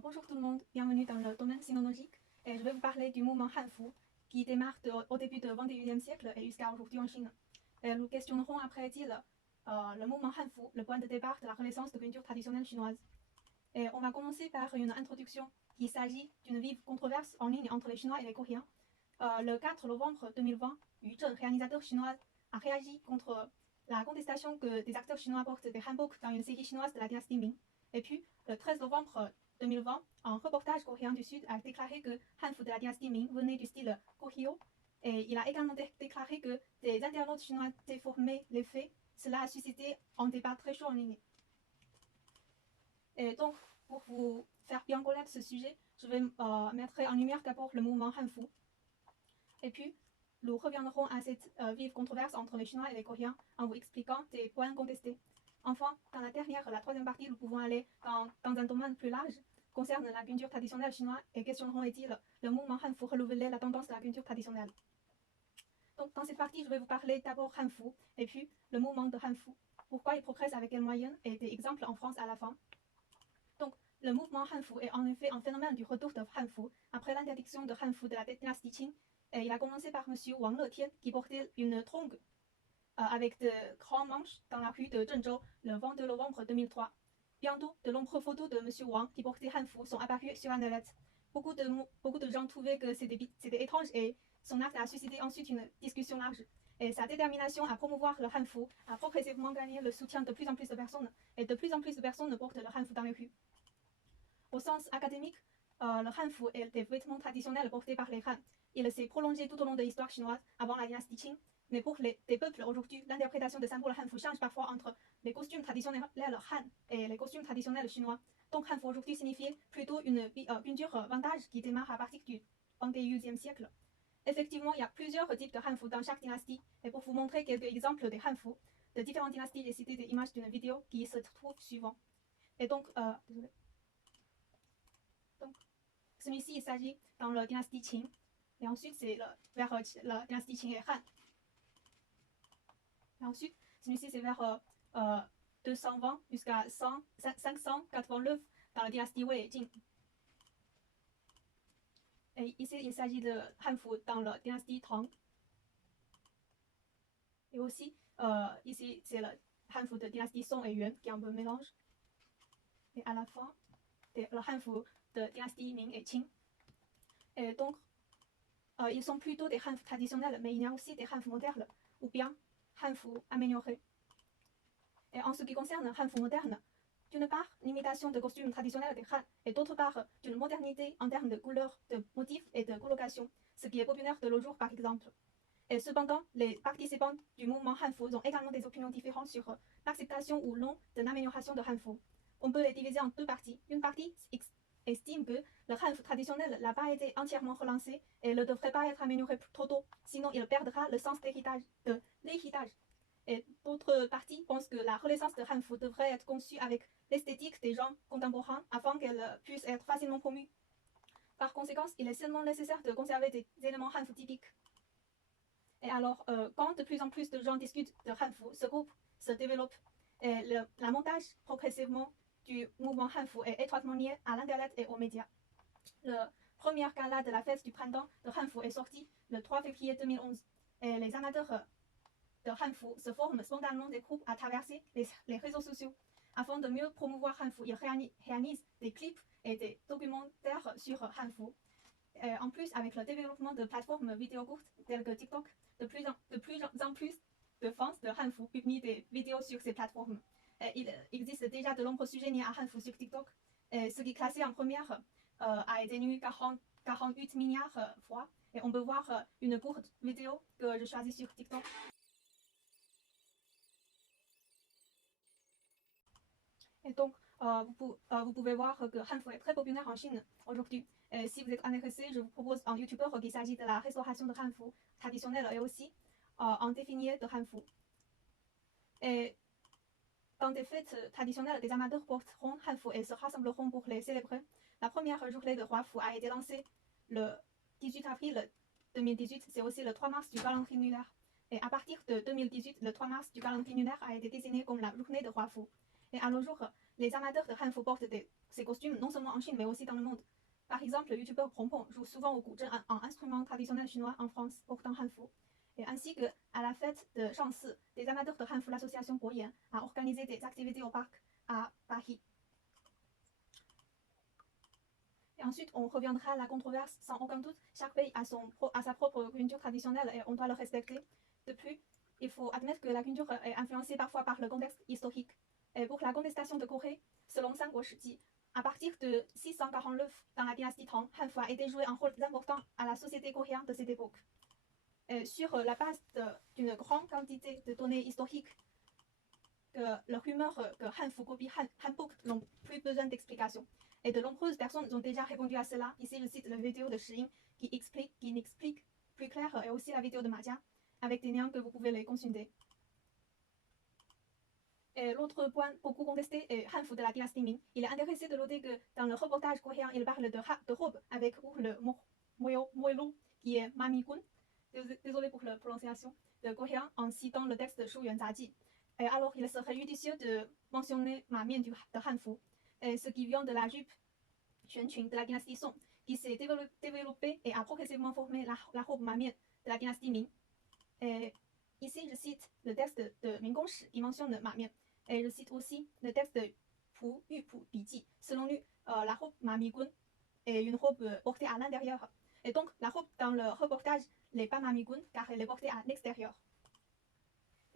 Bonjour tout le monde, bienvenue dans le domaine sinologique et je vais vous parler du mouvement Hanfu qui démarre au début du XXIe siècle et jusqu'à aujourd'hui en Chine. Et nous questionnerons après-il le mouvement Hanfu, le point de départ de la renaissance de culture traditionnelle chinoise. Et on va commencer par une introduction. Il s'agit d'une vive controverse en ligne entre les Chinois et les Coréens. Le 4 novembre 2020, Yu Zhen, réalisateur chinois, a réagi contre la contestation que des acteurs chinois portent des hanboks dans une série chinoise de la dynastie Ming. Et puis, le 13 novembre 2020, un reportage coréen du Sud a déclaré que Hanfu de la dynastie Ming venait du style Goryeo. Et il a également déclaré que des internautes chinois déformaient les faits. Cela a suscité un débat très chaud en ligne. Et donc, pour vous faire bien connaître ce sujet, je vais mettre en lumière d'abord le mouvement Hanfu. Et puis, nous reviendrons à cette vive controverse entre les Chinois et les Coréens en vous expliquant des points contestés. Enfin, dans la troisième partie, nous pouvons aller dans un domaine plus large concernant la culture traditionnelle chinoise et questionnerons est-il le mouvement Hanfu renouveler la tendance de la culture traditionnelle. Donc, dans cette partie, je vais vous parler d'abord Hanfu et puis le mouvement de Hanfu. Pourquoi il progresse avec quels moyens et des exemples en France à la fin. Donc, le mouvement Hanfu est en effet un phénomène du retour de Hanfu après l'interdiction de Hanfu de la dynastie Qing. Et il a commencé par M. Wang Letian qui portait une trongue avec de grands manches dans la rue de Zhenzhou le 22 novembre 2003. Bientôt, de nombreuses photos de M. Wang qui portait Hanfu sont apparues sur Internet. Beaucoup de gens trouvaient que c'était étrange et son acte a suscité ensuite une discussion large. Et sa détermination à promouvoir le Hanfu a progressivement gagné le soutien de plus en plus de personnes et de plus en plus de personnes portent le Hanfu dans les rues. Au sens académique, le Hanfu est des vêtements traditionnels portés par les Han. Il s'est prolongé tout au long de l'histoire chinoise avant la dynastie Qing. Mais pour des peuples aujourd'hui, l'interprétation des symboles Hanfu change parfois entre les costumes traditionnels Han et les costumes traditionnels chinois. Donc Hanfu aujourd'hui signifie plutôt une peinture vintage qui démarre à partir du XXIe siècle. Effectivement, il y a plusieurs types de Hanfu dans chaque dynastie. Et pour vous montrer quelques exemples de Hanfu de différentes dynasties, j'ai cité des images d'une vidéo qui se trouve suivant. Et donc, désolé. Donc, celui-ci, il s'agit dans la dynastie Qing. Et ensuite, c'est vers la dynastie Qing et Han. Et ensuite, celui-ci, c'est vers 220 jusqu'à 589 dans la dynastie Wei et Jing. Et ici, il s'agit de Hanfu dans la dynastie Tang. Et aussi, ici, c'est le Hanfu de dynastie Song et Yuan qui est un peu mélange. Et à la fin, c'est le Hanfu de dynastie Ming et Qing. Et donc, ils sont plutôt des Hanfu traditionnels, mais il y a aussi des Hanfu modernes, ou bien Hanfu améliorés. Et en ce qui concerne Hanfu moderne, d'une part, l'imitation de costumes traditionnels des Han, et d'autre part, d'une modernité en termes de couleurs, de motifs et de colocation, ce qui est populaire de nos jours par exemple. Et cependant, les participants du mouvement Hanfu ont également des opinions différentes sur l'acceptation ou non de l'amélioration de Hanfu. On peut les diviser en deux parties. Une partie estime que le Hanfu traditionnel n'a pas été entièrement relancé et ne devrait pas être amélioré trop tôt, sinon il perdra le sens de l'héritage. Et d'autres parties pensent que la renaissance de Hanfu devrait être conçue avec l'esthétique des gens contemporains afin qu'elle puisse être facilement promue. Par conséquent, il est seulement nécessaire de conserver des éléments Hanfu typiques. Et alors, quand de plus en plus de gens discutent de Hanfu, ce groupe se développe et la montage progressivement du mouvement Hanfu est étroitement lié à l'Internet et aux médias. Le premier gala de la fête du printemps de Hanfu est sorti le 3 février 2011 et les amateurs de Hanfu se forment spontanément des groupes à traverser les réseaux sociaux. Afin de mieux promouvoir Hanfu, ils réalisent des clips et des documentaires sur Hanfu. En plus, avec le développement de plateformes vidéo courtes telles que TikTok, de plus en plus de fans de Hanfu publient des vidéos sur ces plateformes. Il existe déjà de nombreux sujets liés à Hanfu sur TikTok. Ce qui est classé en première a été lu 48 milliards fois. Et on peut voir une courte vidéo que je choisis sur TikTok. Et donc, vous pouvez voir que Hanfu est très populaire en Chine aujourd'hui. Si vous êtes intéressé, je vous propose un YouTuber qu'il s'agit de la restauration de Hanfu traditionnelle et aussi un définier de Hanfu. Et dans des fêtes traditionnelles, des amateurs porteront Hanfu et se rassembleront pour les célébrer. La première journée de Huafu a été lancée le 18 avril 2018. C'est aussi le 3 mars du calendrier lunaire. Et à partir de 2018, le 3 mars du calendrier lunaire a été désigné comme la journée de Huafu. Et à nos jours, les amateurs de hanfu portent ces costumes non seulement en Chine mais aussi dans le monde. Par exemple, le youtubeur Pong joue souvent au guzheng, un instrument traditionnel chinois en France portant hanfu. Et ainsi qu'à la fête de Shangsi, des amateurs de hanfu, l'association Guoyan, a organisé des activités au parc à Paris. Et ensuite, on reviendra à la controverse. Sans aucun doute, chaque pays a sa propre culture traditionnelle et on doit le respecter. De plus, il faut admettre que la culture est influencée parfois par le contexte historique. Et pour la contestation de Corée, selon Sanguo Shiji, à partir de 649, dans la dynastie Tang, hanfu a été joué un rôle important à la société coréenne de cette époque. Sur la base d'une grande quantité de données historiques, leur rumeur que hanfu copie hanbok n'ont plus besoin d'explication. Et de nombreuses personnes ont déjà répondu à cela. Ici, je cite la vidéo de Shiyin qui explique plus clair et aussi la vidéo de Madia avec des liens que vous pouvez les consulter. Et l'autre point beaucoup contesté est hanfu de la dynastie Ming. Il est intéressant de noter que dans le reportage coréen, il parle de robe avec le moelo qui est Mamigun. Désolé pour la prononciation de coréen en citant le texte de Shu Yuan Zaji. Alors, il serait judicieux de mentionner ma mienne de hanfu, ce qui vient de la jupe Xuanqun de la dynastie Song, qui s'est développée et a progressivement formé la robe ma mienne de la dynastie Ming. Et ici, je cite le texte de Ming Gongshi qui mentionne ma mienne. Et je cite aussi le texte de Pu Yu Pu Biji. Selon lui, la robe ma migun est une robe portée à l'intérieur. Et donc, la robe dans le reportage n'est pas ma migun car elle est portée à l'extérieur.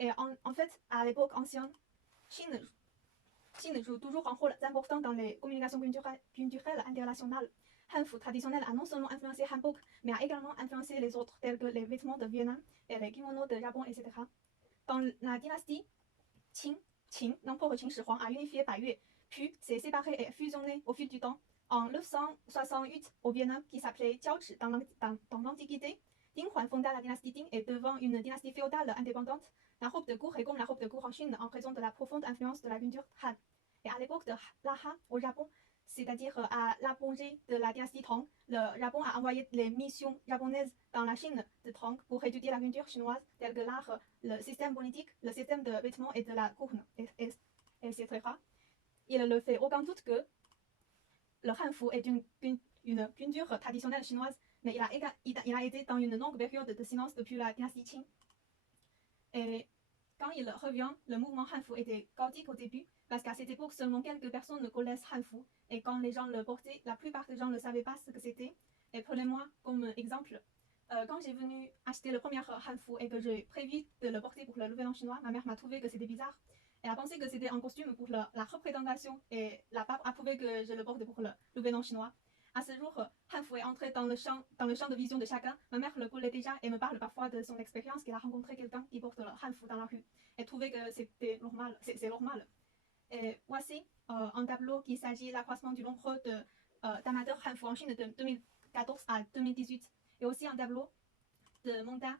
Et en fait, à l'époque ancienne, Chine joue toujours un rôle important dans les communications culturelles internationales. Hanfu traditionnel a non seulement influencé hanbok, mais a également influencé les autres, tels que les vêtements de Vietnam et les kimonos de Japon, etc. Dans la dynastie Qing, l'empereur Qin Shi Huang a unifié Baiyu, puis s'est séparé et fusionné au fil du temps. En 968, au Vietnam, qui s'appelait Jiaozi dans l'Antiquité, Ding Huan fonda la dynastie Ding et devint une dynastie féodale indépendante. La robe de cour est comme la robe de cour en Chine en raison de la profonde influence de la culture Han. Et à l'époque de l'Ha au Japon, c'est-à-dire à l'apogée de la dynastie Tang, le Japon a envoyé les missions japonaises dans la Chine de Tang pour étudier la culture chinoise, telle que l'art, le système politique, le système de vêtements et de la courne, etc. Il ne fait aucun doute que le hanfu est une culture traditionnelle chinoise, mais il a été dans une longue période de silence depuis la dynastie Qing. Et quand il revient, le mouvement hanfu était chaotique au début, parce qu'à cette époque, seulement quelques personnes connaissent hanfu, et quand les gens le portaient, la plupart des gens ne savaient pas ce que c'était. Et prenez-moi comme exemple, quand j'ai venu acheter le premier hanfu et que j'ai prévu de le porter pour le nouvel an chinois, ma mère m'a trouvé que c'était bizarre. Elle a pensé que c'était un costume pour la représentation et n'a pas approuvé que je le porte pour le nouvel an chinois. À ce jour, hanfu est entré dans le champ de vision de chacun. Ma mère le connaît déjà et me parle parfois de son expérience qu'elle a rencontré quelqu'un qui porte le hanfu dans la rue. Elle trouvait que c'était normal, c'est normal. Et voici un tableau qui s'agit de l'accroissement du nombre d'amateurs hanfu en Chine de 2014 à 2018. Et aussi un tableau de mandat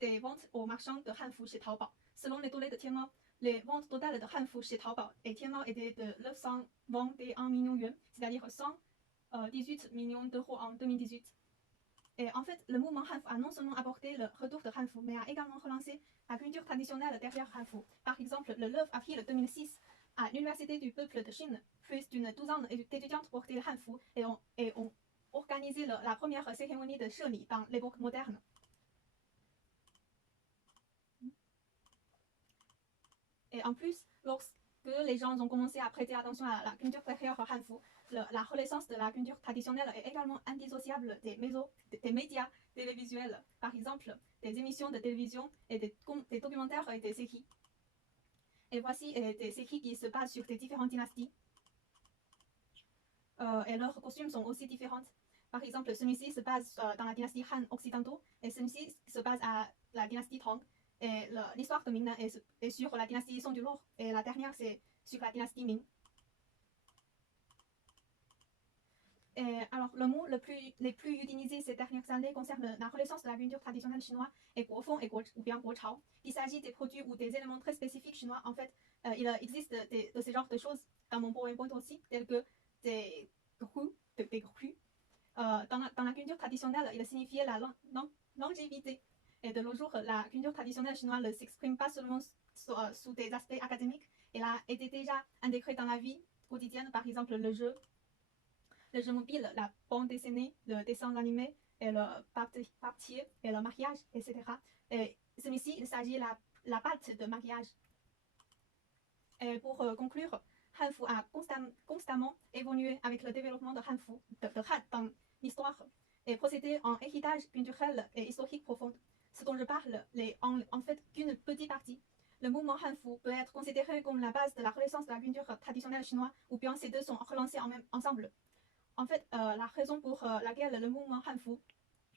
des ventes aux marchands de hanfu chez Taobao. Selon les données de Tianmao, les ventes totales de hanfu chez Taobao et Tianmao étaient de 921 millions yuan, c'est-à-dire 118 millions d'euros en 2018. Et en fait, le mouvement hanfu a non seulement apporté le retour de hanfu, mais a également relancé la culture traditionnelle derrière hanfu. Par exemple, le 9 avril 2006, à l'Université du peuple de Chine, plus d'une douzaine d'étudiantes portaient le hanfu et ont organisé la première cérémonie de sheli dans l'époque moderne. Et en plus, lorsque les gens ont commencé à prêter attention à la culture derrière hanfu, la renaissance de la culture traditionnelle est également indissociable des médias télévisuels, par exemple des émissions de télévision et des documentaires et des séries. Et voici des séries qui se basent sur des différentes dynasties. Et leurs costumes sont aussi différents. Par exemple, celui-ci se base dans la dynastie Han occidentaux et celui-ci se base à la dynastie Tang. Et l'histoire de Ming est sur la dynastie Song du Lourd et la dernière c'est sur la dynastie Ming. Et alors, le mot les plus utilisés ces dernières années concerne la renaissance de la culture traditionnelle chinoise et Guofeng ou bien Guochao. Il s'agit des produits ou des éléments très spécifiques chinois. En fait, il existe de ce genre de choses dans mon PowerPoint aussi, tels que des grues. Dans la culture traditionnelle, il signifiait la longévité. Et de nos jours, la culture traditionnelle chinoise ne s'exprime pas seulement sous des aspects académiques, Elle a été déjà intégrée dans la vie quotidienne, par exemple le jeu mobile, la bande dessinée, le dessin animé, et le papier, et le maquillage, etc. Et celui-ci, il s'agit de la pâte de maquillage. Et pour conclure, Hanfu a constamment évolué avec le développement de Hanfu, de Han dans l'histoire, et procédé en héritage culturel et historique profond. Ce dont je parle n'est en fait qu'une petite partie. Le mouvement Hanfu peut être considéré comme la base de la renaissance de la culture traditionnelle chinoise, ou bien ces deux sont relancés ensemble. En fait, la raison pour laquelle le mouvement Hanfu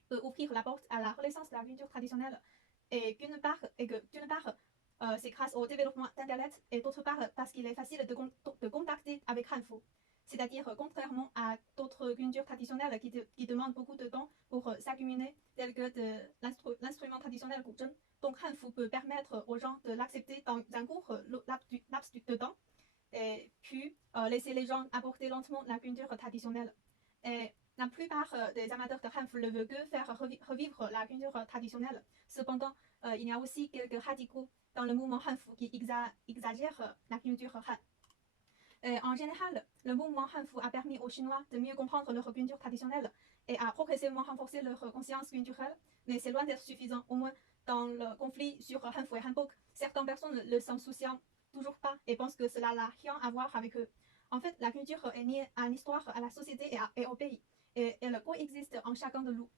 peut ouvrir la porte à la renaissance de la culture traditionnelle est d'une part, c'est grâce au développement d'Internet, et d'autre part parce qu'il est facile de contacter avec Hanfu. C'est-à-dire, contrairement à d'autres cultures traditionnelles qui demandent beaucoup de temps pour s'accumuler, telles que l'instrument traditionnel Guzheng, donc Hanfu peut permettre aux gens de l'accepter dans un court laps de temps, et puis laisser les gens apporter lentement la culture traditionnelle. Et la plupart des amateurs de Hanfu ne veulent que faire revivre la culture traditionnelle. Cependant, il y a aussi quelques radicaux dans le mouvement Hanfu qui exagèrent la culture Han. En général, le mouvement Hanfu a permis aux Chinois de mieux comprendre leur culture traditionnelle et a progressivement renforcé leur conscience culturelle, mais c'est loin d'être suffisant. Au moins, dans le conflit sur Hanfu et Hanbok, certaines personnes ne s'en soucient toujours pas et pensent que cela n'a rien à voir avec eux. En fait, la culture est liée à l'histoire, à la société et au pays, et elle coexiste en chacun de nous.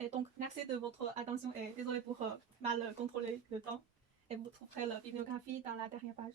Et donc, merci de votre attention et désolé pour mal contrôler le temps. Et vous trouverez la bibliographie dans la dernière page.